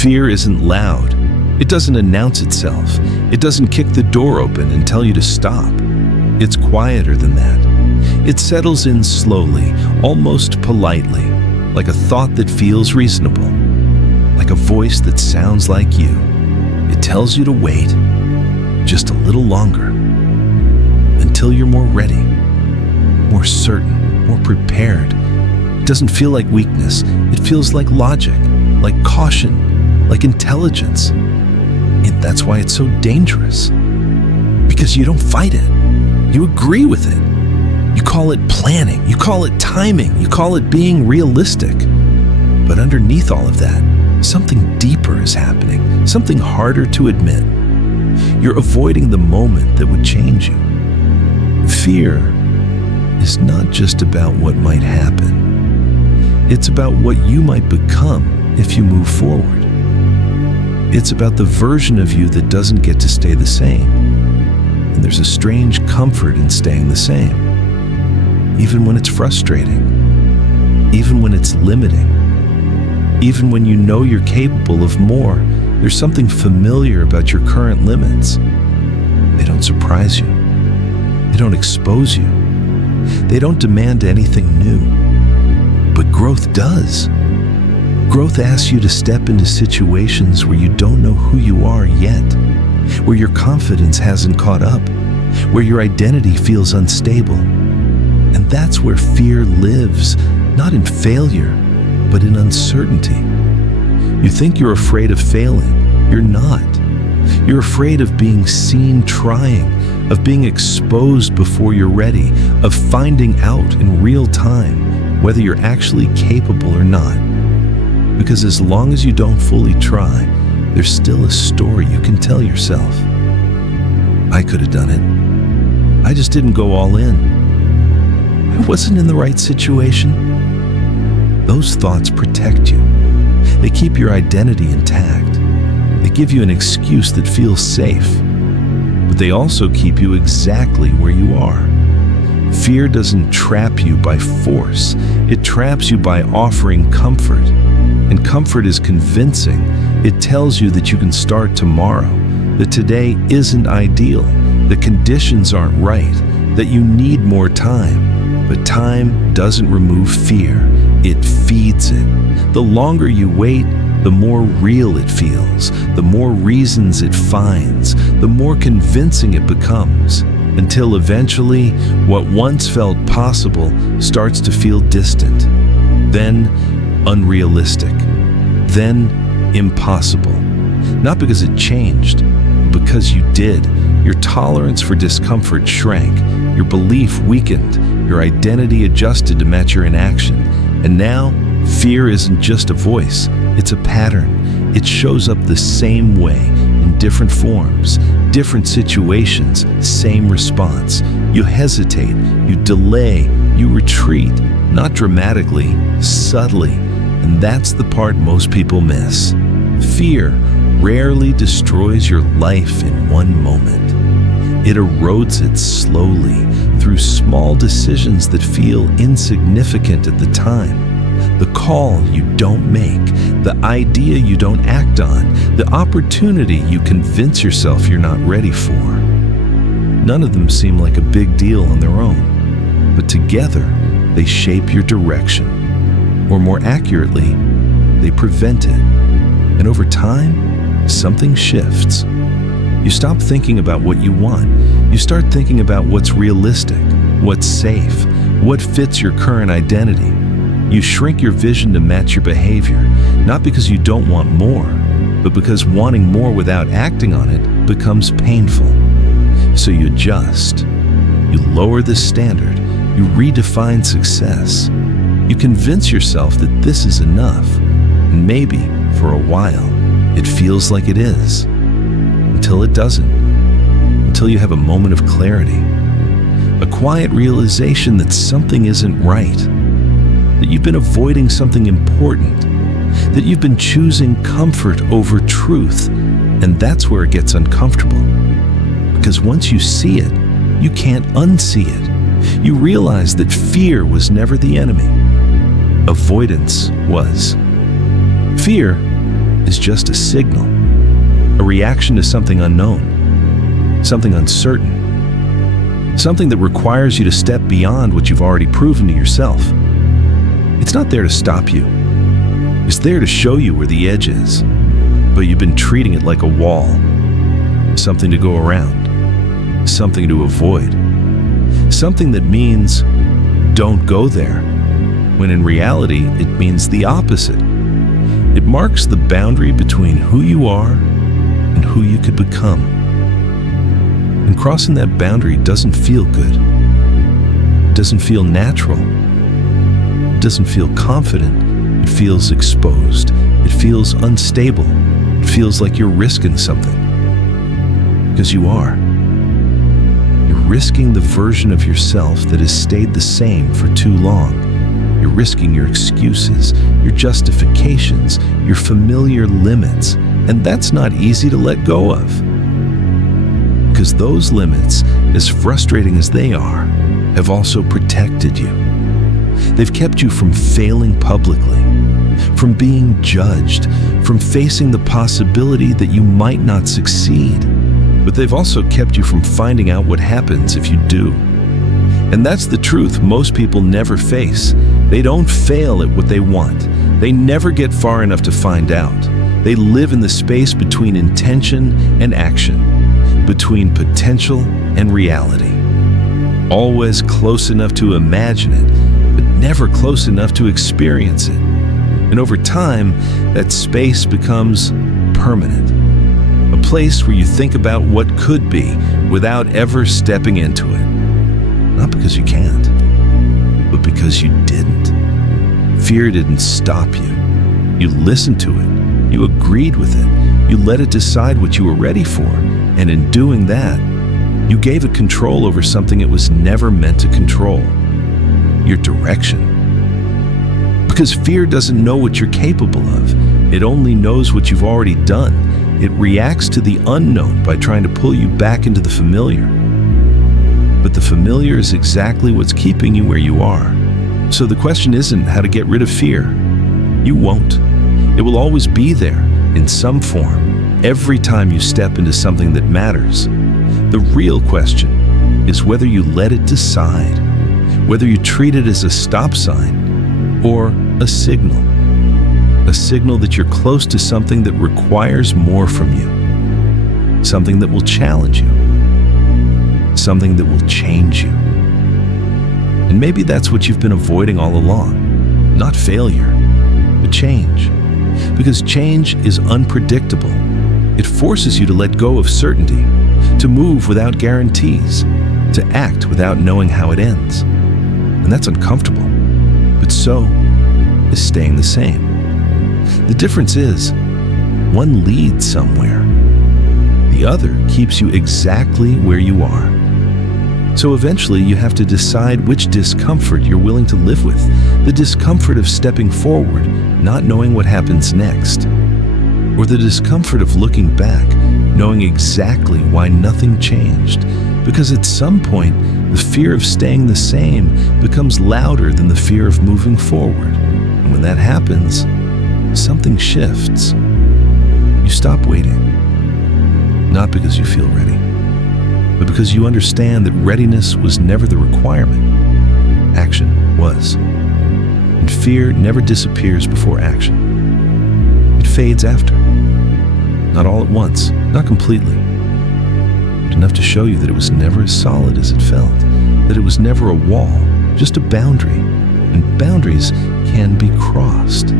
Fear isn't loud. It doesn't announce itself. It doesn't kick the door open and tell you to stop. It's quieter than that. It settles in slowly, almost politely, like a thought that feels reasonable, like a voice that sounds like you. It tells you to wait just a little longer until you're more ready, more certain, more prepared. It doesn't feel like weakness. It feels like logic, like caution, like intelligence. And that's why it's so dangerous. Because you don't fight it. You agree with it. You call it planning. You call it timing. You call it being realistic. But underneath all of that, something deeper is happening, something harder to admit. You're avoiding the moment that would change you. Fear is not just about what might happen. It's about what you might become if you move forward. It's about the version of you that doesn't get to stay the same. And there's a strange comfort in staying the same, even when it's frustrating, even when it's limiting, even when you know you're capable of more. There's something familiar about your current limits. They don't surprise you. They don't expose you. They don't demand anything new. But growth does. Growth asks you to step into situations where you don't know who you are yet, where your confidence hasn't caught up, where your identity feels unstable. And that's where fear lives, not in failure, but in uncertainty. You think you're afraid of failing. You're not. You're afraid of being seen trying, of being exposed before you're ready, of finding out in real time whether you're actually capable or not. Because as long as you don't fully try, there's still a story you can tell yourself. I could have done it. I just didn't go all in. I wasn't in the right situation. Those thoughts protect you. They keep your identity intact. They give you an excuse that feels safe. But they also keep you exactly where you are. Fear doesn't trap you by force. It traps you by offering comfort. And comfort is convincing. It tells you that you can start tomorrow, that today isn't ideal, that conditions aren't right, that you need more time. But time doesn't remove fear. It feeds it. The longer you wait, the more real it feels, the more reasons it finds, the more convincing it becomes, until eventually what once felt possible starts to feel distant, then unrealistic, then impossible. Not because it changed, but because you did. Your tolerance for discomfort shrank, your belief weakened, your identity adjusted to match your inaction. And now, fear isn't just a voice, it's a pattern. It shows up the same way, in different forms, different situations, same response. You hesitate, you delay, you retreat, not dramatically, subtly. And that's the part most people miss. Fear rarely destroys your life in one moment. It erodes it slowly through small decisions that feel insignificant at the time. The call you don't make, the idea you don't act on, the opportunity you convince yourself you're not ready for. None of them seem like a big deal on their own, but together they shape your direction. Or more accurately, they prevent it. And over time, something shifts. You stop thinking about what you want. You start thinking about what's realistic, what's safe, what fits your current identity. You shrink your vision to match your behavior, not because you don't want more, but because wanting more without acting on it becomes painful. So you adjust. You lower the standard. You redefine success. You convince yourself that this is enough, and maybe, for a while, it feels like it is. Until it doesn't. Until you have a moment of clarity. A quiet realization that something isn't right. That you've been avoiding something important. That you've been choosing comfort over truth. And that's where it gets uncomfortable. Because once you see it, you can't unsee it. You realize that fear was never the enemy. Avoidance was. Fear is just a signal, a reaction to something unknown, something uncertain, something that requires you to step beyond what you've already proven to yourself. It's not there to stop you. It's there to show you where the edge is, but you've been treating it like a wall, something to go around, something to avoid, something that means don't go there, when in reality it means the opposite. It marks the boundary between who you are and who you could become. And crossing that boundary doesn't feel good. It doesn't feel natural. It doesn't feel confident. It feels exposed. It feels unstable. It feels like you're risking something. Because you are. You're risking the version of yourself that has stayed the same for too long. You're risking your excuses, your justifications, your familiar limits, and that's not easy to let go of. Because those limits, as frustrating as they are, have also protected you. They've kept you from failing publicly, from being judged, from facing the possibility that you might not succeed. But they've also kept you from finding out what happens if you do. And that's the truth most people never face. They don't fail at what they want. They never get far enough to find out. They live in the space between intention and action, between potential and reality. Always close enough to imagine it, but never close enough to experience it. And over time, that space becomes permanent. A place where you think about what could be without ever stepping into it. Not because you can't, but because you didn't. Fear didn't stop you. You listened to it. You agreed with it. You let it decide what you were ready for. And in doing that, you gave it control over something it was never meant to control. Your direction. Because fear doesn't know what you're capable of. It only knows what you've already done. It reacts to the unknown by trying to pull you back into the familiar. But the familiar is exactly what's keeping you where you are. So the question isn't how to get rid of fear. You won't. It will always be there, in some form, every time you step into something that matters. The real question is whether you let it decide, whether you treat it as a stop sign or a signal that you're close to something that requires more from you, something that will challenge you, something that will change you. And maybe that's what you've been avoiding all along. Not failure, but change. Because change is unpredictable. It forces you to let go of certainty, to move without guarantees, to act without knowing how it ends. And that's uncomfortable. But so is staying the same. The difference is, one leads somewhere. The other keeps you exactly where you are. So eventually you have to decide which discomfort you're willing to live with. The discomfort of stepping forward, not knowing what happens next. Or the discomfort of looking back, knowing exactly why nothing changed. Because at some point, the fear of staying the same becomes louder than the fear of moving forward. And when that happens, something shifts. You stop waiting. Not because you feel ready, but because you understand that readiness was never the requirement. Action was. And fear never disappears before action. It fades after. Not all at once, not completely, but enough to show you that it was never as solid as it felt, that it was never a wall, just a boundary, and boundaries can be crossed.